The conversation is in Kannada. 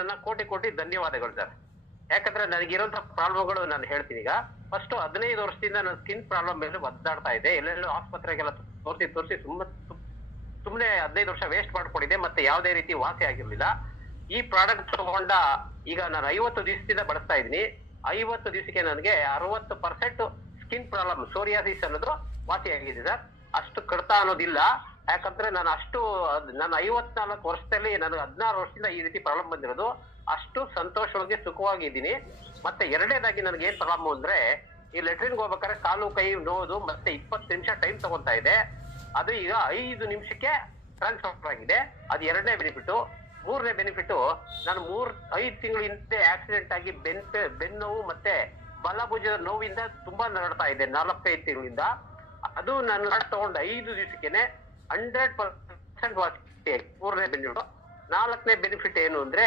ನನ್ನ ಕೋಟಿ ಕೋಟಿ ಧನ್ಯವಾದಗಳು ಸರ್. ಯಾಕಂದ್ರೆ ನನಗಿರುವಂತಹ ಪ್ರಾಬ್ಲಮ್ಗಳು ನಾನು ಹೇಳ್ತೀನಿ ಈಗ. ಫಸ್ಟ್ 15 ವರ್ಷದಿಂದ ನನ್ನ ಸ್ಕಿನ್ ಪ್ರಾಬ್ಲಮ್ ಮೇಲೆ ಒದ್ದಾಡ್ತಾ ಇದೆ. ಎಲ್ಲೆಲ್ಲೋ ಆಸ್ಪತ್ರೆಗೆಲ್ಲ ತೋರಿಸಿ ಸುಮ್ಮನೆ 15 ವರ್ಷ ವೇಸ್ಟ್ ಮಾಡ್ಕೊಂಡಿದೆ, ಮತ್ತೆ ಯಾವುದೇ ರೀತಿ ವಾಸಿ ಆಗಿರ್ಲಿಲ್ಲ. ಈ ಪ್ರಾಡಕ್ಟ್ ತಗೊಂಡ ಈಗ ನಾನು 50 ದಿವಸದಿಂದ ಬಳಸ್ತಾ ಇದ್ದೀನಿ. 50 ದಿವಸಕ್ಕೆ ನನಗೆ 60% ಸ್ಕಿನ್ ಪ್ರಾಬ್ಲಮ್ ಸೋರಿಯಾಸಿಸ್ ಅನ್ನೋದು ವಾಸಿ ಆಗಿದೆ ಸರ್. ಅಷ್ಟು ಕಡಿತ ಅನ್ನೋದಿಲ್ಲ. ಯಾಕಂದ್ರೆ ನಾನು 54 ವರ್ಷದಲ್ಲಿ ನನಗೆ 16 ವರ್ಷದಿಂದ ಈ ರೀತಿ ಪ್ರಾಬ್ಲಮ್ ಬಂದಿರೋದು. ಅಷ್ಟು ಸಂತೋಷವಾಗಿ ಸುಖವಾಗಿದ್ದೀನಿ. ಮತ್ತೆ ಎರಡನೇದಾಗಿ ನನಗೆ ಏನ್ ಪ್ರಾಬ್ಲಮ್ ಅಂದ್ರೆ, ಈ ಲೆಟ್ರಿನ್ಗೆ ಹೋಗ್ಬೇಕಾದ್ರೆ ಕಾಲು ಕೈ ನೋವುದು ಮತ್ತೆ 20 ನಿಮಿಷ ಟೈಮ್ ತಗೊಂತಾ ಇದೆ. ಅದು ಈಗ 5 ನಿಮಿಷಕ್ಕೆ ಟ್ರಾನ್ಸ್ಫರ್ ಆಗಿದೆ. ಅದು ಎರಡನೇ ಬೆನಿಫಿಟ್. ಮೂರನೇ ಬೆನಿಫಿಟ್, ನಾನು 5 ತಿಂಗಳ ಹಿಂದೆ ಆಕ್ಸಿಡೆಂಟ್ ಆಗಿ ಬೆನ್ನು ನೋವು ಮತ್ತೆ ಬಲಭುಜದ ನೋವಿಂದ ತುಂಬಾ ನರಳ್ತಾ ಇದೆ 4-5 ತಿಂಗಳಿಂದ. ಅದು ನಾನು ತಗೊಂಡು 5 ದಿವಸಕ್ಕೇನೆ 100% ವಾಸಿ. ಮೂರನೇ ಬೆನಿಫಿಟ್. 4ನೇ ಬೆನಿಫಿಟ್ ಏನು ಅಂದ್ರೆ,